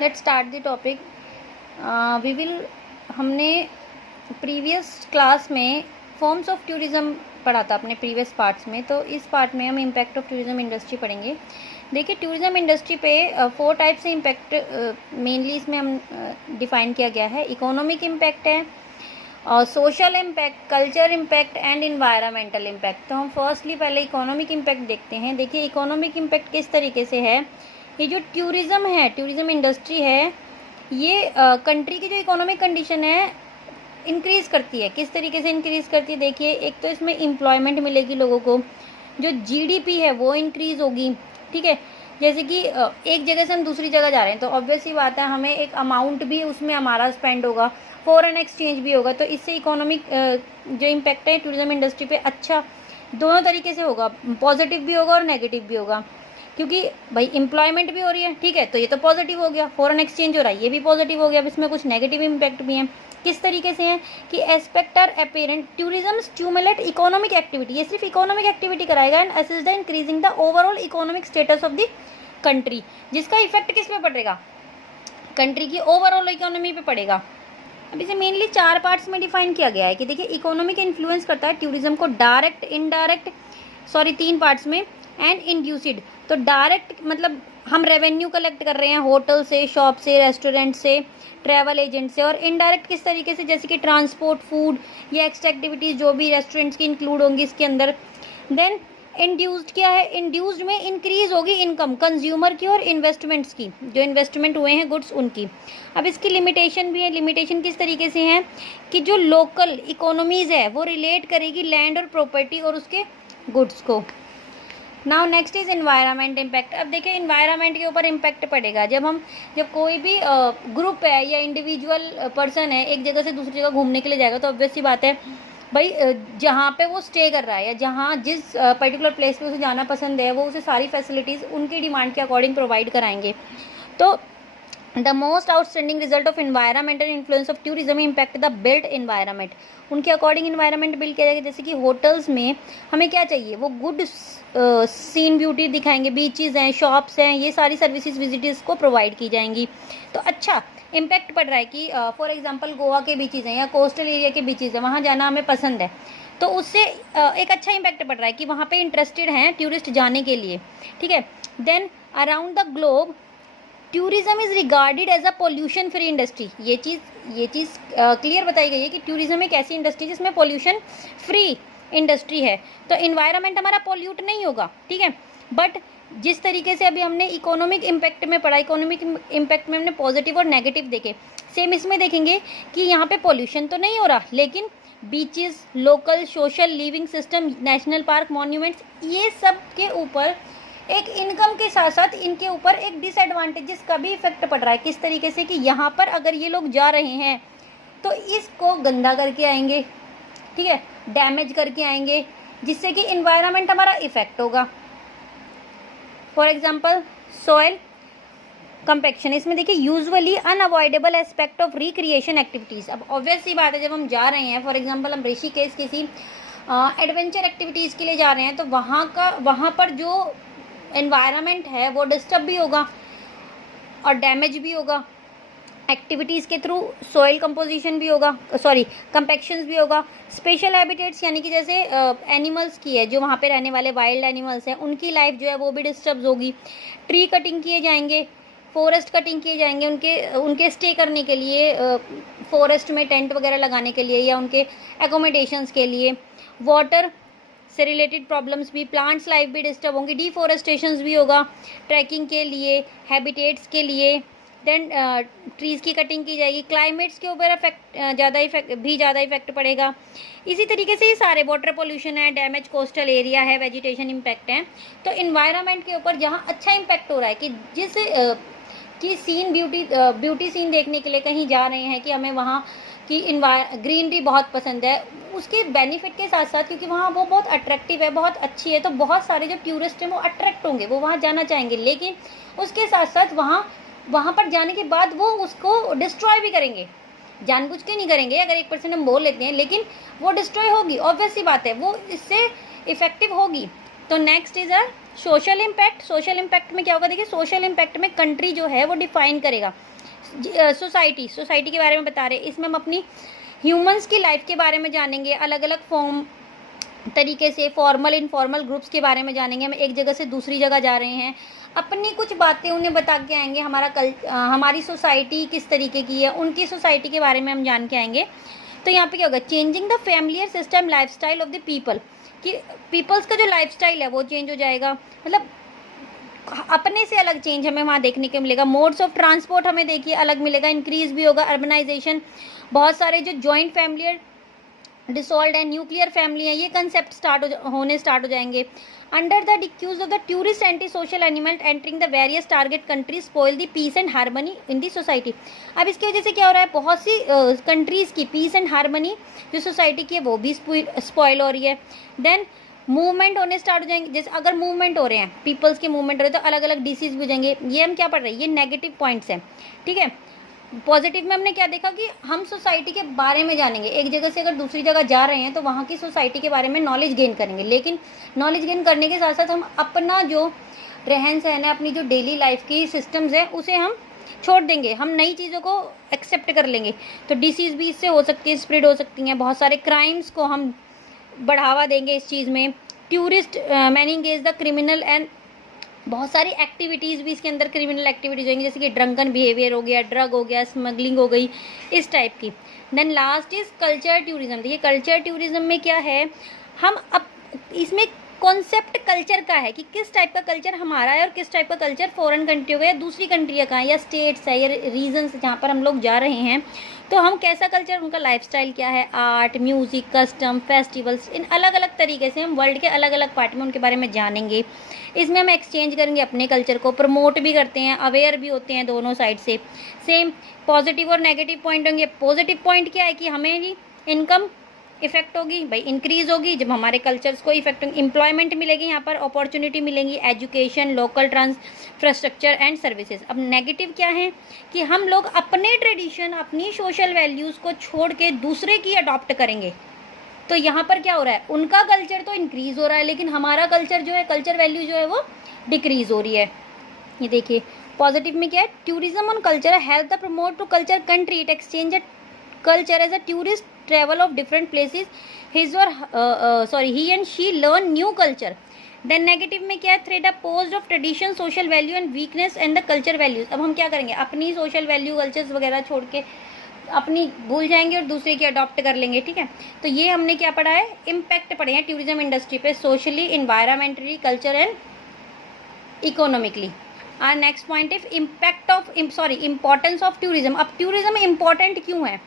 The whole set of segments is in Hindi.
Let's start the topic. We will हमने प्रीवियस क्लास में फॉर्म्स ऑफ टूरिज़्म पढ़ा था अपने प्रीवियस पार्ट्स में, तो इस पार्ट में हम इम्पैक्ट ऑफ टूरिज़्म इंडस्ट्री पढ़ेंगे। देखिए, टूरिज़्म इंडस्ट्री पे 4 टाइप से इम्पैक्ट मेनली इसमें हम डिफ़ाइन किया गया है। इकोनॉमिक इम्पैक्ट है, social impact, culture impact and environmental impact. तो हम फर्स्टली पहले इकोनॉमिक इम्पैक्ट देखते हैं। देखिए, इकोनॉमिक इम्पैक्ट किस तरीके से है। ये जो टूरिज़्म है, टूरिज़्म इंडस्ट्री है, ये कंट्री की जो इकोनॉमिक कंडीशन है इंक्रीज़ करती है। किस तरीके से इंक्रीज़ करती है, देखिए, एक तो इसमें एम्प्लॉयमेंट मिलेगी लोगों को, जो जीडीपी है वो इंक्रीज़ होगी। ठीक है, जैसे कि एक जगह से हम दूसरी जगह जा रहे हैं तो ऑब्वियस ही बात है हमें एक अमाउंट भी उसमें हमारा स्पेंड होगा, फॉरेन एक्सचेंज भी होगा। तो इससे इकोनॉमिक जो इम्पैक्ट है टूरिज़्म इंडस्ट्री पे अच्छा दोनों तरीके से होगा, पॉजिटिव भी होगा और नेगेटिव भी होगा। क्योंकि भाई एम्प्लॉयमेंट भी हो रही है, ठीक है, तो ये तो पॉजिटिव हो गया। फॉरेन एक्सचेंज हो रहा है, ये भी पॉजिटिव हो गया। अब इसमें कुछ नेगेटिव इम्पैक्ट भी हैं। किस तरीके से हैं कि aspect are apparent tourism stimulate economic activity. ये सिर्फ इकोनॉमिक एक्टिविटी कराएगा and assist the increasing the overall economic status of the country, जिसका इफेक्ट किस पे पड़ेगा, कंट्री की ओवरऑल इकोनॉमी पे पड़ेगा। अब इसे मेनली 4 पार्ट्स में डिफाइन किया गया है कि देखिए, इकोनॉमिक इन्फ्लुएंस करता है टूरिज्म को डायरेक्ट, इनडायरेक्ट, 3 पार्ट्स में, एंड इंड्यूसिड। तो डायरेक्ट मतलब हम रेवेन्यू कलेक्ट कर रहे हैं होटल से, शॉप से, रेस्टोरेंट से, ट्रैवल एजेंट से। और इनडायरेक्ट किस तरीके से, जैसे कि ट्रांसपोर्ट, फूड या एक्स्ट्रा एक्टिविटीज़ जो भी रेस्टोरेंट्स की इंक्लूड होंगी इसके अंदर। देन इंड्यूस्ड क्या है, इंड्यूस्ड में इंक्रीज होगी इनकम कंज्यूमर की और इन्वेस्टमेंट्स की, जो इन्वेस्टमेंट हुए हैं गुड्स उनकी। अब इसकी लिमिटेशन भी है। लिमिटेशन किस तरीके से है कि जो लोकल इकोनॉमीज़ है वो रिलेट करेगी लैंड और प्रॉपर्टी और उसके गुड्स को। Now next is environment impact. अब देखिए, एनवायरनमेंट के ऊपर इम्पैक्ट पड़ेगा जब कोई भी ग्रुप है या इंडिविजुअल पर्सन है एक जगह से दूसरी जगह घूमने के लिए जाएगा, तो ऑब्वियस सी बात है भाई जहाँ पे वो स्टे कर रहा है या जहाँ जिस पर्टिकुलर प्लेस पे उसे जाना पसंद है वो उसे सारी फैसिलिटीज़ उनकी डिमांड के अकॉर्डिंग प्रोवाइड कराएंगे। तो the most outstanding result of environmental influence of tourism impact the built environment. उनके अकॉर्डिंग एनवायरनमेंट बिल्ड किया जाएगा। जैसे कि होटल्स में हमें क्या चाहिए, वो गुड सीन ब्यूटी दिखाएंगे, बीचेस हैं, शॉप्स हैं, ये सारी सर्विसेज विजिटर्स को प्रोवाइड की जाएंगी। तो अच्छा इम्पैक्ट पड़ रहा है कि फॉर एग्जांपल गोवा के बीचेस हैं या कोस्टल एरिया के बीचेस हैं, वहाँ जाना हमें पसंद है, तो उससे एक अच्छा इम्पैक्ट पड़ रहा है कि वहाँ पे इंटरेस्टेड हैं टूरिस्ट जाने के लिए। ठीक है, then around the globe tourism is regarded as a pollution free industry. ये चीज़ क्लियर बताई गई है कि टूरिज्म एक ऐसी इंडस्ट्री जिसमें पोल्यूशन फ्री इंडस्ट्री है। तो इन्वायरमेंट हमारा पोल्यूट नहीं होगा, ठीक है। बट जिस तरीके से अभी हमने इकोनॉमिक इम्पैक्ट में पढ़ा, इकोनॉमिक इम्पैक्ट में हमने पॉजिटिव और नेगेटिव देखे, सेम इसमें देखेंगे कि यहाँ पे पोल्यूशन तो नहीं हो रहा, लेकिन beaches, local social living system, national park, monuments, ये सब के ऊपर एक इनकम के साथ साथ इनके ऊपर एक डिसएडवांटेजेस का भी इफेक्ट पड़ रहा है। किस तरीके से कि यहाँ पर अगर ये लोग जा रहे हैं तो इसको गंदा करके आएंगे, ठीक है, डैमेज करके आएंगे, जिससे कि इन्वायरमेंट हमारा इफेक्ट होगा। फॉर एग्जांपल सॉइल कंपैक्शन, इसमें देखिए usually unavoidable aspect of recreation activities. अब ऑब्वियस सी बात है, जब हम जा रहे हैं, फॉर एग्जांपल हम ऋषिकेश किसी एडवेंचर एक्टिविटीज़ के लिए जा रहे हैं, तो वहाँ पर जो एनवायरनमेंट है वो डिस्टर्ब भी होगा और डैमेज भी होगा। एक्टिविटीज़ के थ्रू सॉइल कंपोजिशन भी होगा, कंपैक्शंस भी होगा। स्पेशल हैबिटेट्स यानी कि जैसे एनिमल्स की है, जो वहाँ पे रहने वाले वाइल्ड एनिमल्स हैं, उनकी लाइफ जो है वो भी डिस्टर्ब होगी। ट्री कटिंग किए जाएंगे, फॉरेस्ट कटिंग किए जाएंगे उनके स्टे करने के लिए, फॉरेस्ट में टेंट वगैरह लगाने के लिए या उनके एकोमोडेशंस के लिए। वाटर से रिलेटेड प्रॉब्लम्स भी, प्लांट्स लाइफ भी डिस्टर्ब होंगी, डिफॉरेस्टेशंस भी होगा ट्रैकिंग के लिए, हैबिटेट्स के लिए। देन ट्रीज़ की कटिंग की जाएगी। क्लाइमेट्स के ऊपर ज़्यादा इफेक्ट पड़ेगा। इसी तरीके से ये सारे वाटर पोल्यूशन है, डैमेज कोस्टल एरिया है, वेजिटेशन इम्पैक्ट है। तो इन्वायरमेंट के ऊपर जहाँ अच्छा इम्पैक्ट हो रहा है कि जिस की सीन ब्यूटी सीन देखने के लिए कहीं जा रहे हैं कि हमें वहाँ की ग्रीनरी बहुत पसंद है, उसके बेनिफिट के साथ साथ क्योंकि वहाँ वो बहुत अट्रैक्टिव है, बहुत अच्छी है, तो बहुत सारे जो टूरिस्ट हैं वो अट्रैक्ट होंगे, वो वहाँ जाना चाहेंगे। लेकिन उसके साथ साथ वहाँ पर जाने के बाद वो उसको डिस्ट्रॉय भी करेंगे, जानबूझ के नहीं करेंगे, अगर 1% हम बोल लेते हैं, लेकिन वो डिस्ट्रॉय होगी, ऑब्वियस सी बात है, वो इससे इफेक्टिव होगी। तो next is a social impact. Social impact में क्या होगा, देखिए सोशल इम्पैक्ट में कंट्री जो है वो डिफाइन करेगा सोसाइटी के बारे में बता रहे हैं। इसमें हम अपनी ह्यूमंस की लाइफ के बारे में जानेंगे, अलग अलग फॉर्म तरीके से फॉर्मल इनफॉर्मल ग्रुप्स के बारे में जानेंगे। हम एक जगह से दूसरी जगह जा रहे हैं, अपनी कुछ बातें उन्हें बता के आएंगे, हमारी सोसाइटी किस तरीके की है, उनकी सोसाइटी के बारे में हम जान के आएंगे। तो यहाँ पे क्या होगा, changing the familiar system lifestyle of the people, कि पीपल्स का जो लाइफस्टाइल है वो चेंज हो जाएगा, मतलब अपने से अलग चेंज हमें वहाँ देखने को मिलेगा। मोड्स ऑफ ट्रांसपोर्ट हमें देखिए अलग मिलेगा, इंक्रीज भी होगा, अर्बनाइजेशन, बहुत सारे जो joint family dissolve and nuclear family है, ये कंसेप्ट होने स्टार्ट हो जाएंगे। Under the disguise of the tourist anti social animal entering the various target countries spoil the peace and harmony in the society. अब इसकी वजह से क्या हो रहा है, बहुत सी कंट्रीज की पीस एंड हार्मनी जो सोसाइटी की है वो भी स्पॉइल हो रही है। देन मूवमेंट होने स्टार्ट हो जाएंगे, जैसे अगर मूवमेंट हो रहे हैं, पीपल्स के मूवमेंट हो रहे हैं तो अलग अलग डिसीज भी हो जाएंगे। ये हम क्या पढ़ रहे हैं, ये नेगेटिव पॉइंट्स हैं, ठीक है। पॉजिटिव में हमने क्या देखा कि हम सोसाइटी के बारे में जानेंगे, एक जगह से अगर दूसरी जगह जा रहे हैं तो वहाँ की सोसाइटी के बारे में नॉलेज गेन करेंगे। लेकिन नॉलेज गेन करने के साथ साथ हम अपना जो रहन सहन है, अपनी जो डेली लाइफ की सिस्टम्स है उसे हम छोड़ देंगे, हम नई चीज़ों को एक्सेप्ट कर लेंगे। तो डिसीज़ भी इससे हो सकती है, स्प्रेड हो सकती हैं, बहुत सारे क्राइम्स को हम बढ़ावा देंगे इस चीज़ में। Tourist many engage the criminal and बहुत सारी एक्टिविटीज़ भी इसके अंदर क्रिमिनल एक्टिविटीज होंगी, जैसे कि ड्रंकन बिहेवियर हो गया, ड्रग हो गया, स्मगलिंग हो गई, इस टाइप की। Then last is culture tourism. देखिए कल्चर टूरिज्म में क्या है, हम अब इसमें कॉन्सेप्ट कल्चर का है कि किस टाइप का कल्चर हमारा है और किस टाइप का कल्चर फॉरेन कंट्री का या दूसरी कंट्री का है या स्टेट्स है या रीजन्स जहाँ पर हम लोग जा रहे हैं, तो हम कैसा कल्चर, उनका लाइफस्टाइल क्या है, आर्ट, म्यूज़िक, कस्टम, फेस्टिवल्स, इन अलग अलग तरीके से हम वर्ल्ड के अलग अलग पार्ट में उनके बारे में जानेंगे। इसमें हम एक्सचेंज करेंगे, अपने कल्चर को प्रमोट भी करते हैं, अवेयर भी होते हैं दोनों साइड से। सेम पॉजिटिव और नेगेटिव पॉइंट होंगे। पॉजिटिव पॉइंट क्या है कि हमें भी इनकम इफेक्ट होगी, भाई इंक्रीज होगी जब हमारे कल्चर्स को इफेक्ट होंगे, एम्प्लॉयमेंट मिलेगी, यहाँ पर अपॉर्चुनिटी मिलेंगी, education, local infrastructure and services. अब नेगेटिव क्या है कि हम लोग अपने ट्रेडिशन, अपनी सोशल वैल्यूज़ को छोड़ के दूसरे की अडॉप्ट करेंगे। तो यहाँ पर क्या हो रहा है, उनका कल्चर तो इंक्रीज हो रहा है लेकिन हमारा कल्चर जो है, कल्चर वैल्यू जो है वो डिक्रीज हो रही है। ये देखिए पॉजिटिव में क्या है, tourism on culture help the promote to culture country, it exchange culture as a tourist travel of different places, he and she learn new culture. Then negative में क्या है, thread a post of tradition, social value and weakness and the culture values। अब हम क्या करेंगे, अपनी social value कल्चर्स वगैरह छोड़ के अपनी भूल जाएंगे और दूसरे की अडॉप्ट कर लेंगे, ठीक है। तो ये हमने क्या पढ़ा है, इम्पैक्ट पढ़े हैं टूरिज्म इंडस्ट्री पे, socially, environmentally, culture and economically. और next point if impact of importance of tourism. अब टूरिज्म इम्पॉर्टेंट क्यों है,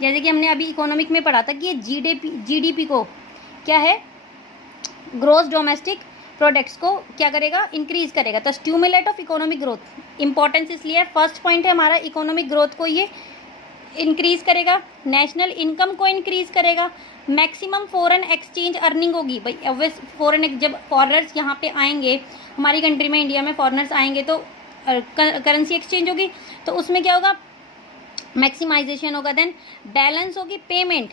जैसे कि हमने अभी इकोनॉमिक में पढ़ा था कि ये जीडीपी को क्या है, ग्रोस डोमेस्टिक प्रोडक्ट्स को क्या करेगा, इंक्रीज करेगा। तो stimulate of economic growth, importance इसलिए फर्स्ट पॉइंट है हमारा, इकोनॉमिक ग्रोथ को ये इंक्रीज करेगा, नेशनल इनकम को इंक्रीज करेगा, मैक्सिमम फॉरेन एक्सचेंज अर्निंग होगी। भाई ऑब्वियस जब फॉरेनर्स यहाँ पे आएंगे हमारी कंट्री में, इंडिया में फॉरेनर्स आएंगे तो करेंसी एक्सचेंज होगी, तो उसमें क्या होगा, मैक्सिमाइजेशन होगा। देन बैलेंस होगी पेमेंट,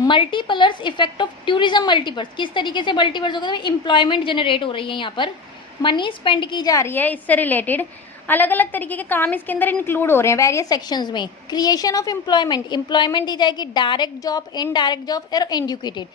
मल्टीपलर्स इफेक्ट ऑफ टूरिज्म, मल्टीपर्स किस तरीके से मल्टीपर्स होगा, तो एम्प्लॉयमेंट जनरेट हो रही है, यहाँ पर मनी स्पेंड की जा रही है, इससे रिलेटेड अलग अलग तरीके के काम इसके अंदर इंक्लूड हो रहे हैं वेरियस सेक्शंस में। क्रिएशन ऑफ एम्प्लॉयमेंट दी जाएगी, डायरेक्ट जॉब, इनडायरेक्ट जॉब और एडुकेटेड।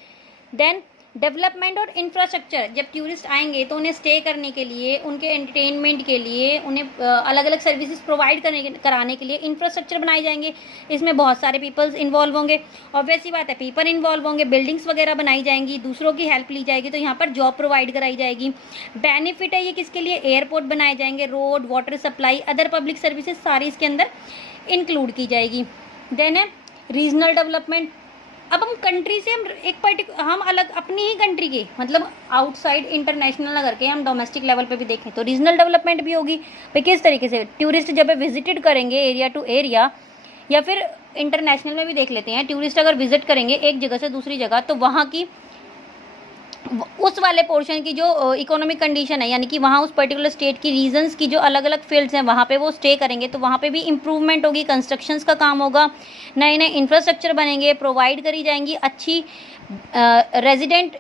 देन डेवलपमेंट और इंफ्रास्ट्रक्चर, जब टूरिस्ट आएंगे तो उन्हें स्टे करने के लिए, उनके एंटरटेनमेंट के लिए, उन्हें अलग अलग सर्विसेज प्रोवाइड कराने के लिए इंफ्रास्ट्रक्चर बनाए जाएंगे। इसमें बहुत सारे पीपल्स इन्वॉल्व होंगे, ऑब्वियस सी बात है पीपल इन्वॉल्व होंगे, बिल्डिंग्स वगैरह बनाई जाएंगी, दूसरों की हेल्प ली जाएगी, तो यहाँ पर जॉब प्रोवाइड कराई जाएगी। बेनिफिट है ये किसके लिए, एयरपोर्ट बनाए जाएंगे, road, water supply, other public services सारी इसके अंदर इंक्लूड की जाएगी। देन है रीजनल डेवलपमेंट। अब हम कंट्री से हम अलग अपनी ही कंट्री के, मतलब आउटसाइड इंटरनेशनल ना करके हम डोमेस्टिक लेवल पे भी देखें तो रीजनल डेवलपमेंट भी होगी। भाई किस तरीके से टूरिस्ट जब विजिटेड करेंगे एरिया टू एरिया, या फिर इंटरनेशनल में भी देख लेते हैं, टूरिस्ट अगर विजिट करेंगे एक जगह से दूसरी जगह, तो वहाँ की उस वाले पोर्शन की जो इकोनॉमिक कंडीशन है, यानी कि वहाँ उस पर्टिकुलर स्टेट की रीजन्स की जो अलग अलग फील्ड्स हैं वहाँ पे वो स्टे करेंगे, तो वहाँ पे भी इम्प्रूवमेंट होगी, कंस्ट्रक्शंस का काम होगा, नए नए इंफ्रास्ट्रक्चर बनेंगे, प्रोवाइड करी जाएंगी अच्छी रेजिडेंट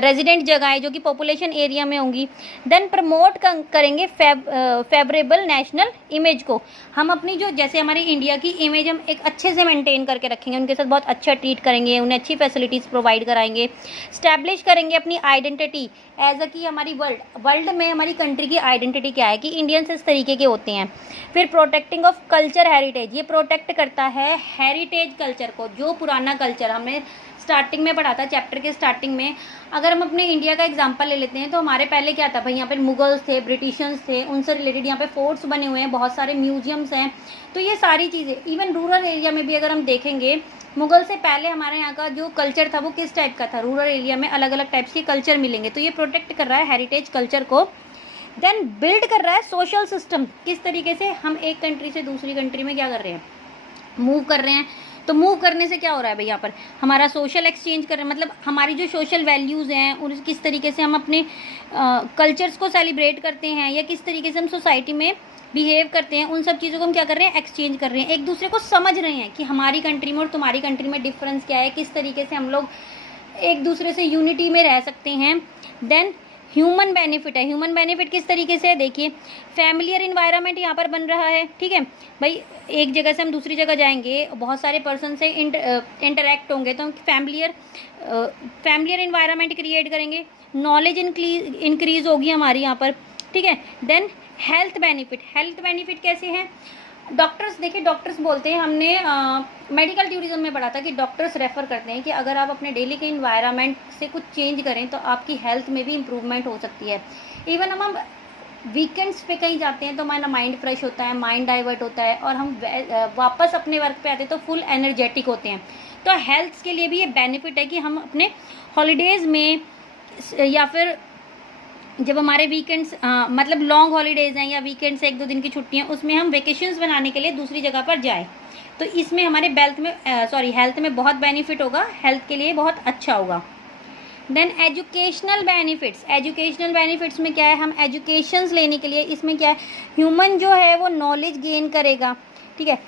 रेजिडेंट जगहें जो कि पॉपुलेशन एरिया में होंगी। देन प्रमोट करेंगे फेवरेबल नेशनल इमेज को। हम अपनी जो जैसे हमारी इंडिया की इमेज हम एक अच्छे से मेंटेन करके रखेंगे, उनके साथ बहुत अच्छा ट्रीट करेंगे, उन्हें अच्छी फैसिलिटीज़ प्रोवाइड कराएंगे। स्टैब्लिश करेंगे अपनी आइडेंटिटी एज अ कि हमारी वर्ल्ड में हमारी कंट्री की आइडेंटिटी क्या है कि इंडियंस इस तरीके के होते हैं। फिर प्रोटेक्टिंग ऑफ कल्चर हेरिटेज, ये प्रोटेक्ट करता है हेरिटेज कल्चर को, जो पुराना कल्चर हमने स्टार्टिंग में पढ़ा था चैप्टर के स्टार्टिंग में। अगर हम अपने इंडिया का एग्जांपल ले लेते हैं तो हमारे पहले क्या था भाई, यहाँ पे मुगल्स थे, ब्रिटिशर्स थे, उनसे रिलेटेड यहाँ पे फोर्ट्स बने हुए हैं, बहुत सारे म्यूजियम्स हैं। तो ये सारी चीज़ें इवन रूरल एरिया में भी अगर हम देखेंगे, मुगल से पहले हमारे यहाँ का जो कल्चर था वो किस टाइप का था, रूरल एरिया में अलग अलग टाइप्स के कल्चर मिलेंगे। तो ये प्रोटेक्ट कर रहा है हेरिटेज कल्चर को। देन बिल्ड कर रहा है सोशल सिस्टम, किस तरीके से हम एक कंट्री से दूसरी कंट्री में क्या कर रहे हैं, मूव कर रहे हैं। तो मूव करने से क्या हो रहा है भाई, यहाँ पर हमारा सोशल एक्सचेंज कर रहे हैं, मतलब हमारी जो सोशल वैल्यूज़ हैं और किस तरीके से हम अपने कल्चर्स को सेलिब्रेट करते हैं या किस तरीके से हम सोसाइटी में बिहेव करते हैं, उन सब चीज़ों को हम क्या कर रहे हैं, एक्सचेंज कर रहे हैं, एक दूसरे को समझ रहे हैं कि हमारी कंट्री में और तुम्हारी कंट्री में डिफरेंस क्या है, किस तरीके से हम लोग एक दूसरे से यूनिटी में रह सकते हैं। देन ह्यूमन बेनिफिट है, ह्यूमन बेनिफिट किस तरीके से है देखिए, फैमिलियर इन्वायरमेंट यहाँ पर बन रहा है, ठीक है भाई। एक जगह से हम दूसरी जगह जाएंगे, बहुत सारे पर्सन से इंटरेक्ट होंगे, तो हम फैमिलियर इन्वायरमेंट क्रिएट करेंगे, नॉलेज इंक्रीज होगी हमारी यहाँ पर, ठीक है। देन हेल्थ बेनिफिट कैसे हैं, डॉक्टर्स देखिए, डॉक्टर्स बोलते हैं, हमने मेडिकल टूरिज्म में पढ़ा था कि डॉक्टर्स रेफ़र करते हैं कि अगर आप अपने डेली के इन्वायरमेंट से कुछ चेंज करें तो आपकी हेल्थ में भी इम्प्रूवमेंट हो सकती है। इवन हम वीकेंड्स पे कहीं जाते हैं तो हमारा माइंड फ्रेश होता है, माइंड डाइवर्ट होता है और हम वापस अपने वर्क पे आते हैं तो फुल एनर्जेटिक होते हैं। तो हेल्थ के लिए भी ये बेनिफिट है कि हम अपने हॉलीडेज़ में या फिर जब हमारे वीकेंड्स मतलब लॉन्ग हॉलीडेज़ हैं या वीकेंड्स 1-2 दिन की छुट्टियाँ, उसमें हम वेकेशंस बनाने के लिए दूसरी जगह पर जाएँ, तो इसमें हमारे हेल्थ में बहुत बेनिफिट होगा, हेल्थ के लिए बहुत अच्छा होगा। देन एजुकेशनल बेनिफिट्स में क्या है, हम एजुकेशंस लेने के लिए इसमें क्या है, ह्यूमन जो है वो नॉलेज गेन करेगा, ठीक है।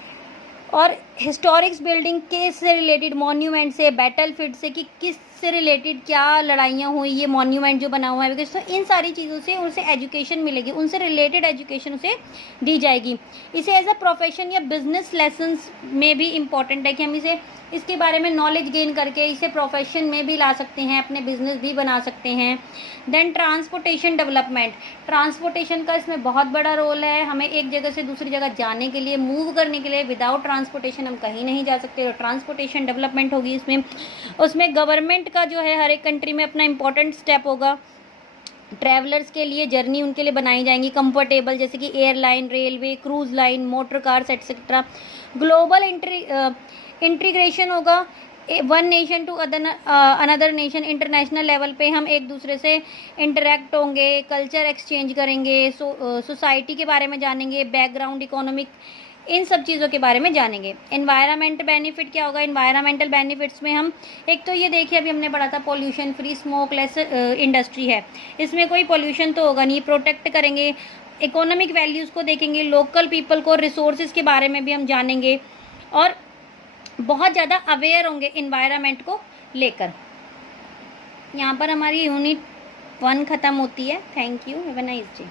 और हिस्टोरिक्स बिल्डिंग के से रिलेटेड, मॉन्यूमेंट से, बैटलफील्ड से कि किस से रिलेटेड क्या लड़ाइयाँ हुई, ये मॉन्यूमेंट जो बना हुआ है, बिकॉज तो इन सारी चीज़ों से उनसे एजुकेशन मिलेगी, उनसे रिलेटेड एजुकेशन उसे दी जाएगी। इसे एज अ प्रोफेशन या बिजनेस लेसन्स में भी इम्पॉर्टेंट है कि हम इसके बारे में नॉलेज गेन करके इसे प्रोफेशन में भी ला सकते हैं, अपने बिजनेस भी बना सकते हैं। देन ट्रांसपोर्टेशन डेवलपमेंट, ट्रांसपोर्टेशन का इसमें बहुत बड़ा रोल है। हमें एक जगह से दूसरी जगह जाने के लिए, मूव करने के लिए, विदाउट ट्रांसपोर्टेशन हम कहीं नहीं जा सकते। तो ट्रांसपोर्टेशन डेवलपमेंट होगी इसमें। उसमें गवर्नमेंट का जो है हर एक कंट्री में अपना इंपॉर्टेंट स्टेप होगा। ट्रैवलर्स के लिए जर्नी उनके लिए बनाई जाएंगी कंफर्टेबल, जैसे कि airline, railway, cruise line, motor cars etcetera. Global integration होगा, one nation to another nation, international level पे हम एक दूसरे से इंटरेक्ट होंगे, कल्चर एक्सचेंज करेंगे, सोसाइटी के बारे में जानेंगे, बैकग्राउंड, इकोनॉमिक, इन सब चीज़ों के बारे में जानेंगे। एनवायरमेंट बेनिफिट क्या होगा, एनवायरमेंटल बेनिफिट्स में हम एक तो ये देखिए अभी हमने पढ़ा था पॉल्यूशन फ्री स्मोकलेस इंडस्ट्री है, इसमें कोई पॉल्यूशन तो होगा नहीं, प्रोटेक्ट करेंगे। इकोनॉमिक वैल्यूज़ को देखेंगे, लोकल पीपल को, रिसोर्सेज के बारे में भी हम जानेंगे और बहुत ज़्यादा अवेयर होंगे इन्वायरमेंट को लेकर। यहाँ पर हमारी यूनिट 1 ख़त्म होती है। Thank you, have a nice day.